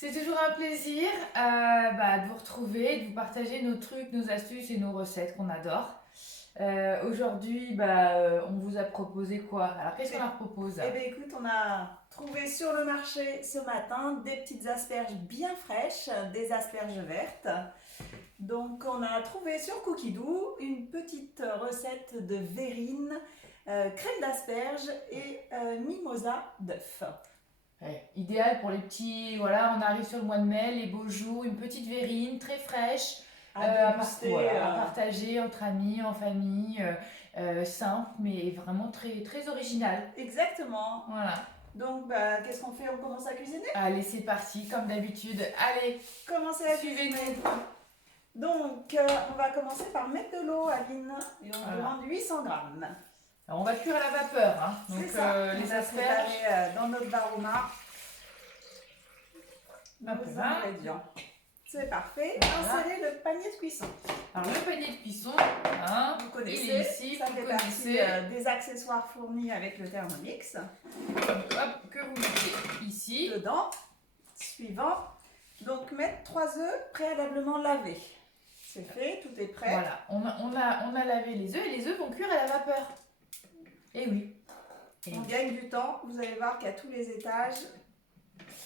C'est toujours un plaisir de vous retrouver, de vous partager nos trucs, nos astuces et nos recettes qu'on adore. Aujourd'hui, on vous a proposé quoi? Alors, qu'est-ce qu'on leur propose? Eh bien, écoute, on a trouvé sur le marché ce matin des petites asperges bien fraîches, des asperges vertes. Donc, on a trouvé sur Cookidoo une petite recette de verrine, crème d'asperges et mimosa d'œuf. Ouais, idéal pour les petits, voilà, on arrive sur le mois de mai, les beaux jours, une petite verrine très fraîche, À déguster. à partager entre amis, en famille, simple, mais vraiment très, très original. Exactement. Voilà. Donc, qu'est-ce qu'on fait? On commence à cuisiner? Allez, c'est parti, comme d'habitude. Allez, Commencez à suivez-nous. cuisiner. Donc, on va commencer par mettre de l'eau, Aline, et on demande 800 grammes. Alors, on va cuire à la vapeur, hein. Donc les asperges. Dans notre varoma nos ingrédients. C'est parfait. Voilà. Insérez le panier de cuisson. Alors le panier de cuisson, hein, Vous connaissez, il est ici, ça vous fait connaissez. partie des accessoires fournis avec le Thermomix. Hop, que vous mettez ici. Dedans, suivant. Donc mettre 3 œufs préalablement lavés. C'est fait, tout est prêt. Voilà, on a lavé les œufs et les œufs vont cuire à la vapeur. Et oui. On gagne du temps, vous allez voir qu'à tous les étages.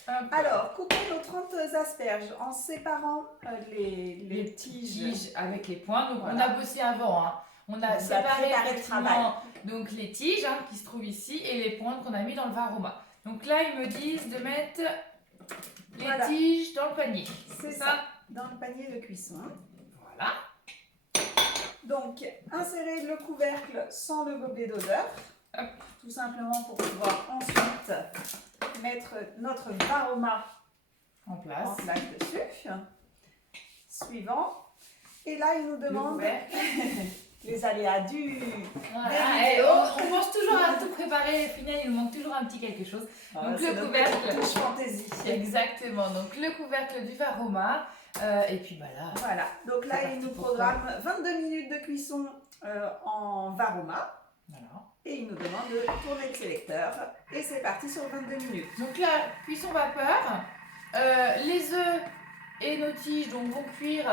Hop. Alors, coupez nos 30 asperges en séparant les tiges avec les points. Donc voilà. on a bossé avant, hein. On a séparé le travail. Donc les tiges qui se trouvent ici et les pointes qu'on a mis dans le varoma. Donc là ils me disent de mettre les tiges dans le panier. C'est ça, dans le panier de cuisson. Voilà. Donc insérez le couvercle sans le gobelet d'odeur. Tout simplement pour pouvoir ensuite mettre notre varoma en place dessus. Suivant. Et là, il nous demande les aléas du... Voilà. On pense toujours à tout préparer. Au final, il nous manque toujours un petit quelque chose. Donc le couvercle... touche fantaisie. Exactement. Donc le couvercle du varoma. Et puis là... Voilà. Donc là, il nous programme 22 minutes de cuisson en varoma. Voilà. Et il nous demande de tourner le sélecteur. Et c'est parti sur 22 minutes. Donc là, cuisson vapeur. Les œufs et nos tiges vont cuire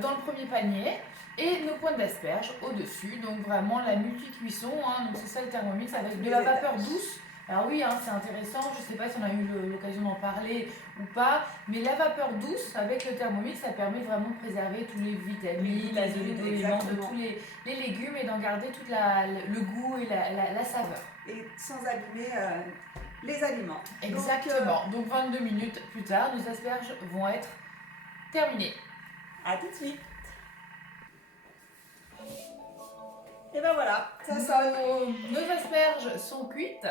dans le premier panier. Et nos pointes d'asperges au-dessus. Donc vraiment la multi-cuisson. Hein, donc c'est ça le Thermomix avec de la vapeur douce. Alors oui, hein, c'est intéressant. Je ne sais pas si on a eu l'occasion d'en parler ou pas. Mais la vapeur douce avec le Thermomix, ça permet vraiment de préserver tous les vitamines, les éléments de tous les légumes et d'en garder tout le goût et la saveur. Et sans abîmer les aliments. Exactement. Donc 22 minutes plus tard, nos asperges vont être terminées. À tout de suite. Et ben voilà, ça sonne. Nos asperges sont cuites.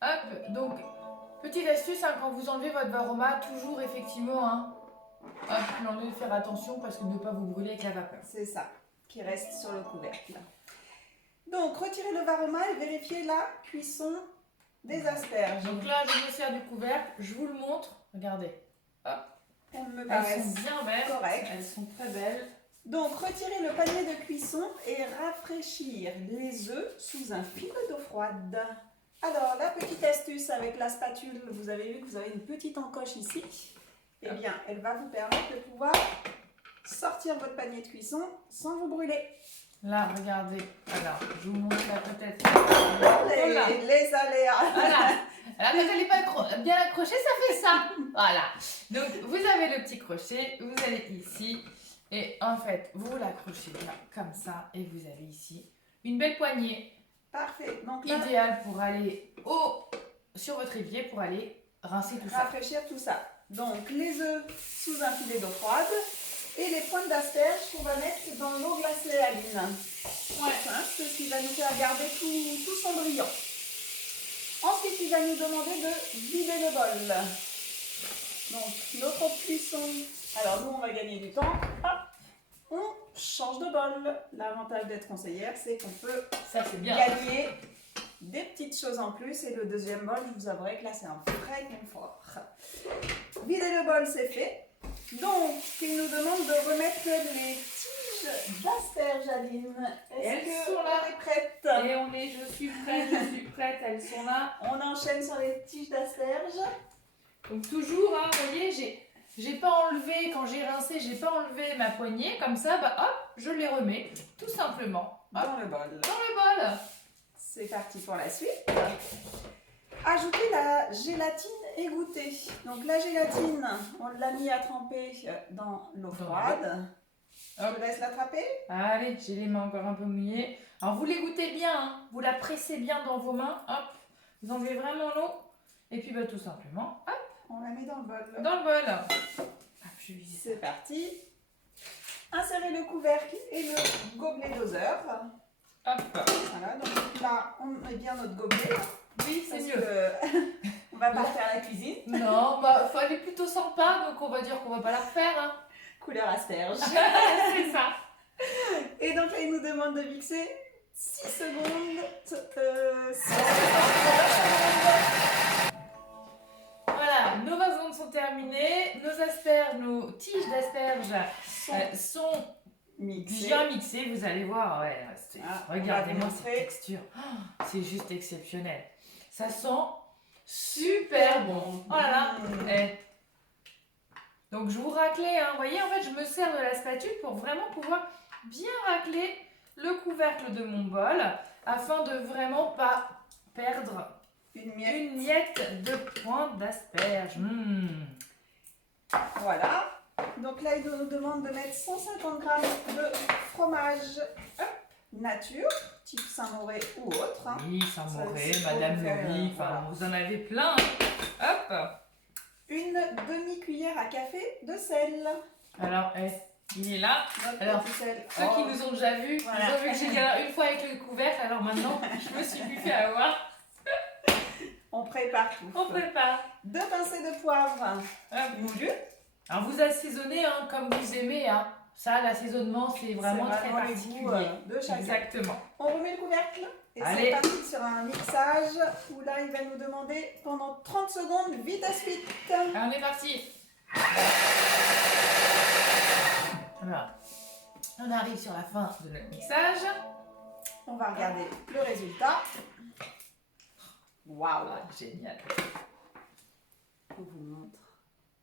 Hop, donc petite astuce, hein, quand vous enlevez votre varoma, toujours effectivement, l'enlever, faire attention parce que ne pas vous brûler avec la vapeur. C'est ça, qui reste sur le couvercle. Donc retirez le varoma et vérifiez la cuisson des asperges. Donc là, je me sers du couvercle, je vous le montre. Regardez. Hop. Elles sont bien belles. Correctes. Elles sont très belles. Donc retirez le panier de cuisson et rafraîchir les œufs sous un filet d'eau froide. Alors la petite astuce avec la spatule, vous avez vu que vous avez une petite encoche ici. Eh bien, elle va vous permettre de pouvoir sortir votre panier de cuisson sans vous brûler. Là, regardez. Alors, je vous montre là peut-être. Les aléas. Voilà. Alors, quand elle n'est pas bien accrochée, ça fait ça. Voilà. Donc, vous avez le petit crochet, vous allez ici. Et en fait, vous l'accrochez là, comme ça. Et vous avez ici une belle poignée. Parfait. Donc là, idéal pour aller sur votre évier pour aller rincer tout ça. Rafraîchir tout ça. Donc, les œufs sous un filet d'eau froide. Et les pointes d'asperges qu'on va mettre dans l'eau glacée, Aline. Ouais. Ce qui va nous faire garder tout son brillant. Ensuite, il va nous demander de vider le bol. Donc, notre cuisson. Alors, nous, on va gagner du temps. Hop, on change de bol. L'avantage d'être conseillère, c'est qu'on peut gagner des petites choses en plus. Et le deuxième bol, je vous avouerai que là, c'est un vrai confort. Vider le bol, c'est fait. Donc, il nous demande de remettre les tiges d'asperges, Aline. Est-ce que on est prête? Et je suis prête, elles sont là. On enchaîne sur les tiges d'asperges. Donc toujours, hein, vous voyez, j'ai pas enlevé, quand j'ai rincé, j'ai pas enlevé ma poignée. Comme ça, bah hop, je les remets, tout simplement. Hop, Dans le bol. dans le bol. C'est parti pour la suite. Ajouter la gélatine égouttée. Donc la gélatine, on l'a mis à tremper dans l'eau froide. Je vous laisse l'attraper. Allez, j'ai les mains encore un peu mouillées. Alors vous l'égouttez bien, hein, vous la pressez bien dans vos mains. Hop, vous enlevez vraiment l'eau. Et puis bah, tout simplement, hop, On la met dans le bol. dans le bol. Hop, je vais viser. C'est parti. Insérez le couvercle et le gobelet doseur. Hop. Voilà, donc là, on met bien notre gobelet. Oui, c'est Parce mieux. que on va pas faire la cuisine. Non, bah elle est plutôt sympa, donc on va dire qu'on va pas la refaire. Hein. Couleur asperge. C'est ça. Et donc là, il nous demande de mixer 6 secondes. 6 Voilà, nos vases sont terminés, nos asperges, nos tiges d'asperges sont bien mixées, vous allez voir, ouais, regardez-moi cette texture, oh, c'est juste exceptionnel. Ça sent super bon. Oh là là. Donc je vous raclais, hein, vous voyez, en fait je me sers de la spatule pour vraiment pouvoir bien racler le couvercle de mon bol afin de vraiment pas perdre une miette de pointe d'asperge. Voilà. Donc là, il nous demande de mettre 150 g de fromage nature, type Saint-Mauré ou autre. Hein. Oui, Saint-Mauré, Ça, Madame Louis, voilà. vous en avez plein. Hop. Une demi-cuillère à café de sel. Alors, il est là. Notre Alors, petit sel. ceux qui nous ont déjà vus, Voilà. ils ont vu que j'ai galéré une fois avec le couvercle, alors maintenant, je me suis plus fait avoir. On prépare tout. On prépare. 2 pincées de poivre moulu. Alors, vous assaisonnez hein, comme vous aimez. Hein. Ça, l'assaisonnement, c'est vraiment très particulier. De chacun. Exactement. On remet le couvercle et Allez. c'est parti sur un mixage où là, il va nous demander pendant 30 secondes, vitesse 8. Alors, on est parti. Alors, on arrive sur la fin de notre mixage. On va regarder le résultat. Waouh, génial. On vous montre.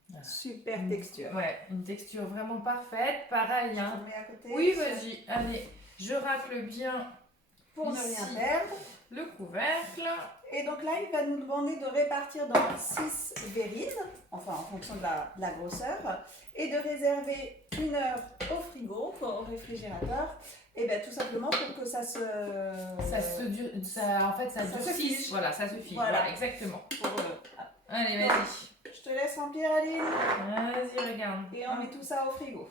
Voilà. Super texture. Ouais, une texture vraiment parfaite. Pareil, hein. On met à côté. Oui, vas-y. Allez, je racle bien Pour ne ici rien perdre. le couvercle. Et donc là, il va nous demander de répartir dans 6 verrines, enfin en fonction de la grosseur, et de réserver 1 heure au frigo, au réfrigérateur, et bien tout simplement pour que ça se... En fait, ça se durcisse. fiche. Voilà, ça se fiche. Voilà. Voilà, exactement. Pour, Allez, Donc, vas-y. je te laisse remplir, Aline. Vas-y, regarde. Et on met tout ça au frigo.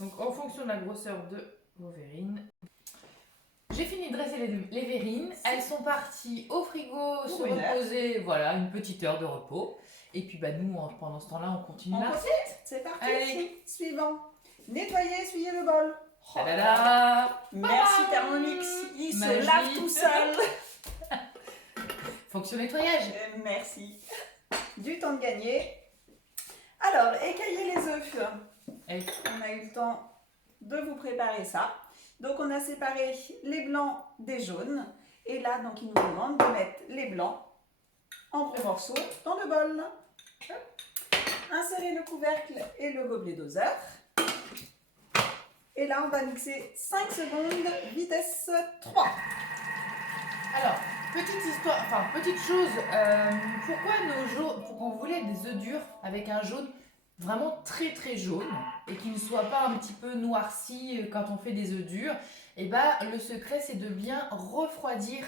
Donc, en fonction de la grosseur de vos verrines. J'ai fini de dresser les verrines. Elles sont parties au frigo se reposer. Voilà, une petite heure de repos. Et puis, bah, nous, pendant ce temps-là, on continue la recette. C'est parti. Allez. Suivant. Nettoyer, essuyer le bol. Oh, Ta-da-da. merci Thermomix. Il Magie. se lave tout seul. Fonction nettoyage. Merci. Du temps de gagner. Alors, écailler les œufs. On a eu le temps de vous préparer ça. Donc, on a séparé les blancs des jaunes. Et là, donc, il nous demande de mettre les blancs en gros morceaux dans le bol. Insérer le couvercle et le gobelet doseur. Et là, on va mixer 5 secondes, vitesse 3. Alors, petite chose, pourquoi on voulait des œufs durs avec un jaune vraiment très très jaune et qui ne soit pas un petit peu noirci quand on fait des œufs durs, et bah le secret c'est de bien refroidir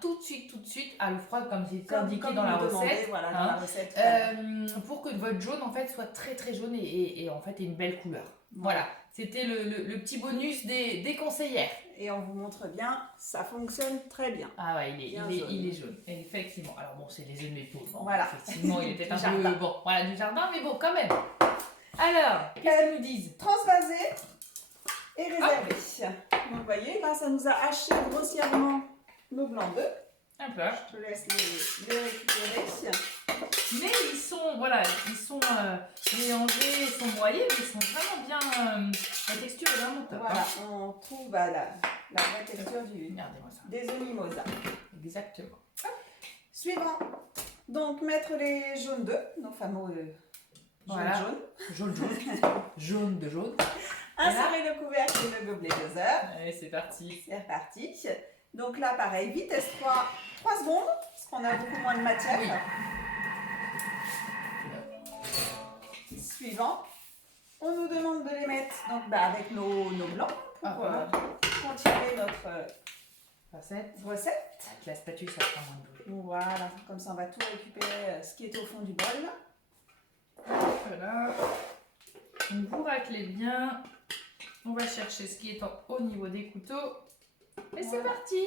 tout de suite à l'eau froide comme c'est indiqué dans la recette, voilà, dans la recette pour que votre jaune en fait soit très très jaune et en fait ait une belle couleur. Voilà, c'était le petit bonus des conseillères. Et on vous montre bien, ça fonctionne très bien. Ah ouais, il est jaune, effectivement. Alors bon, c'est les œufs de mes pauvres. Bon, voilà. Effectivement, il était un peu bon. Voilà, du jardin, mais bon, quand même. Alors, qu'est-ce qu'ils nous disent? Transvaser et réserver. Donc vous voyez, là, ça nous a haché grossièrement nos blancs d'œufs. Un peu. Je te laisse les récupérer. Mais ils sont mélangés, ils sont broyés, mais ils sont vraiment bien. La texture est vraiment top. Voilà, on trouve la vraie texture Regardez-moi ça. des œufs mimosa. Exactement. Suivant, Donc, mettre les jaunes d'œufs, nos fameux Voilà. jaunes. Jaune de jaune. Insérer le couvercle et le gobelet doseur. Allez, c'est parti. C'est reparti. Donc là, pareil, vitesse 3 secondes, parce qu'on a beaucoup moins de matière. Oui. Suivant. On nous demande de les mettre donc, avec nos blancs pour continuer notre Recette. recette. Avec la spatule, ça prend moins de boulot. Voilà, comme ça on va tout récupérer ce qui est au fond du bol. Voilà. Donc vous raclez bien. On va chercher ce qui est au niveau des couteaux. Et c'est parti.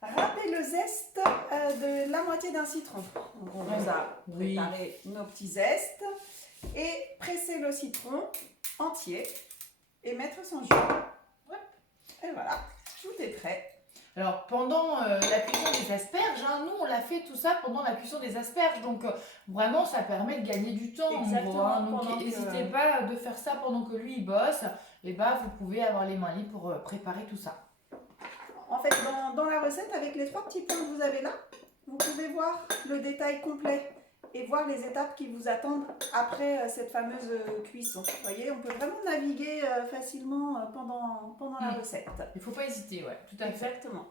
Râpez le zeste de la moitié d'un citron. Donc on vous a préparé nos petits zestes. Et presser le citron entier et mettre son jus. Ouais. Et voilà, tout est prêt. Alors pendant la cuisson des asperges, nous on l'a fait tout ça pendant la cuisson des asperges, donc vraiment ça permet de gagner du temps. Exactement. Donc n'hésitez pas de faire ça pendant que lui il bosse, et vous pouvez avoir les mains libres pour préparer tout ça. En fait, dans la recette, avec les 3 petits points que vous avez là, vous pouvez voir le détail complet et voir les étapes qui vous attendent après cette fameuse cuisson. Vous voyez, on peut vraiment naviguer facilement pendant la recette. Il ne faut pas hésiter, ouais, tout à fait. Exactement.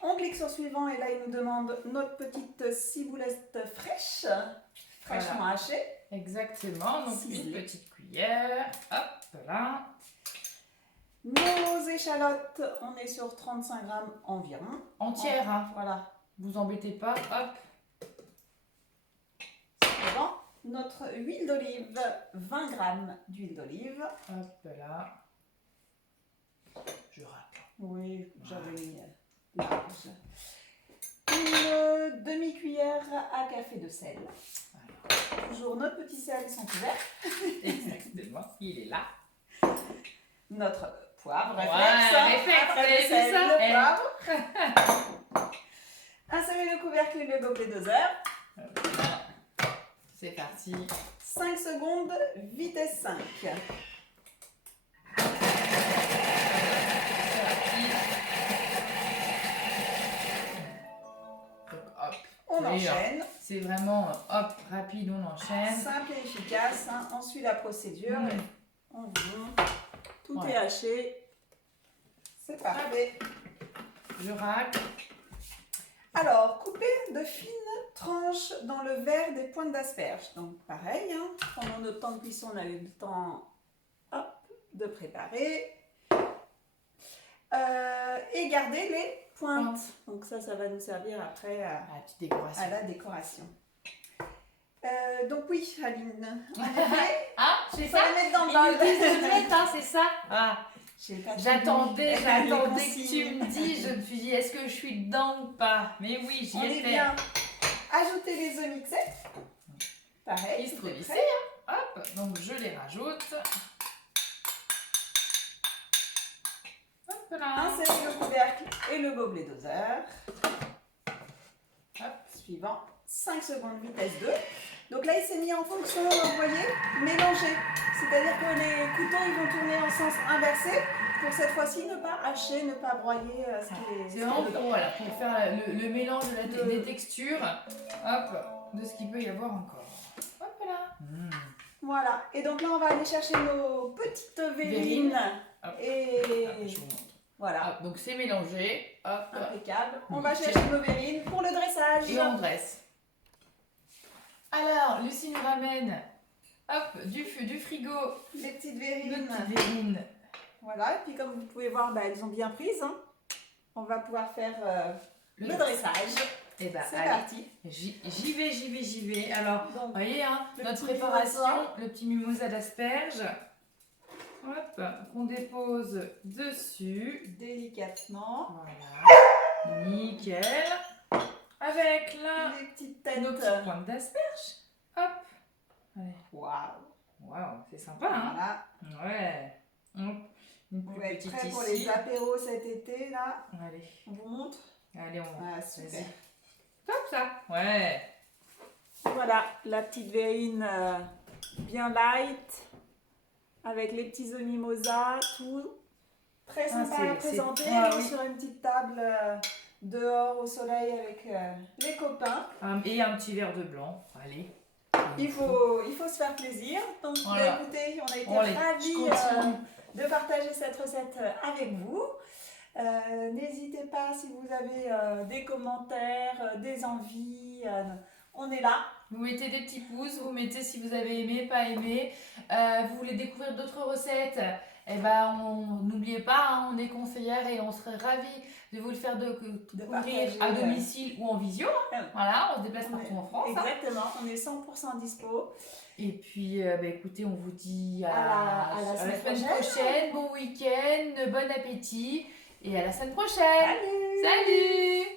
On clique sur suivant et là, il nous demande notre petite ciboulette fraîchement hachée. Exactement, donc Ciselée. une petite cuillère, hop là. Nos échalotes, on est sur 35 grammes environ. Entière, hein. Voilà. Vous embêtez pas, hop. Suivant, notre huile d'olive, 20 grammes d'huile d'olive. Hop là. Je rate. Oui, j'avais mis large. Une demi-cuillère à café de sel. Voilà. Toujours notre petit sel sans couvert. Exactement, il est là. Notre poivre, Ouais, réflexe, réflexe, après le c'est sel, ça, le poivre. Insérer le couvercle et le gobelet doseur. Voilà. C'est parti. 5 secondes, vitesse 5. Donc, hop. On Oui, enchaîne. C'est vraiment hop, rapide, on enchaîne. Simple et efficace. On suit la procédure. On monte. Tout est haché. C'est parfait. Je racle. Alors, couper de fines tranches dans le verre des pointes d'asperges. Donc, pareil, pendant notre temps de cuisson, on a eu le temps de préparer. Et garder les pointes. Donc, ça va nous servir après à la décoration. Donc, oui, Aline. C'est ça. ça. Les mettre dans le Ils bol. nous disent de le mettre, c'est ça. J'attendais Les que tu me dises. Je me suis dit, est-ce que je suis dedans ou pas? Mais oui, j'y On est étais. bien. Ajouter les œufs mixés. Pareil. Ils se tout est relissaient, prêt. Hop, donc je les rajoute. Hop là. Insérer le couvercle et le gobelet doseur. Hop. Suivant, 5 secondes vitesse 2. Donc là, il s'est mis en fonction, vous voyez, mélangé. C'est-à-dire que les couteaux, ils vont tourner en sens inversé. Pour cette fois-ci, ne pas hacher, ne pas broyer ce qui est C'est vraiment pour faire le mélange des textures, hop, de ce qu'il peut y avoir encore. Hop là. Voilà. Et donc là, on va aller chercher nos petites verrines. Et Je vous montre. voilà. Hop, donc c'est mélangé. Hop. Impeccable. On va chercher nos verrines pour le dressage. Et on dresse. Alors, Lucie nous ramène du frigo Les petites nos verrines. petites verrines. Voilà. Et puis comme vous pouvez voir, elles ont bien prises. On va pouvoir faire le dressage. Et C'est parti. J'y vais. Alors, Donc, vous voyez, notre petit préparation, mimosa. le petit mimosa d'asperges. Hop, qu'on dépose dessus. Délicatement. Voilà. Nickel. Avec là, Les petites têtes. nos petites pointes d'asperges. Hop. Allez. Waouh. C'est sympa, hein? Voilà. Ouais. Hop. Une On plus va être petite prêt pour ici. les apéros cet été là. Allez. On vous montre. Allez, on va. Ah, super. Vas-y. Top ça. Ouais. Voilà, la petite verrine bien light. Avec les petits œufs mimosa, tout. Très sympa à présenter oui. sur une petite table dehors au soleil avec les copains. Et un petit verre de blanc. Allez. Il faut se faire plaisir. Donc, Voilà. écoutez, on a été Allez, ravis de partager cette recette avec vous. N'hésitez pas si vous avez des commentaires, des envies. On est là. Vous mettez des petits pouces, vous mettez si vous avez aimé, pas aimé. Vous voulez découvrir d'autres recettes, eh ben, n'oubliez pas, hein, on est conseillère et on serait ravis de vous le faire découvrir à domicile ou en visio. Voilà, on se déplace partout en France. Exactement, on est 100% dispo. Et puis, écoutez, on vous dit à la semaine prochaine. prochaine. Bon week-end, bon appétit et à la semaine prochaine. Salut! Salut!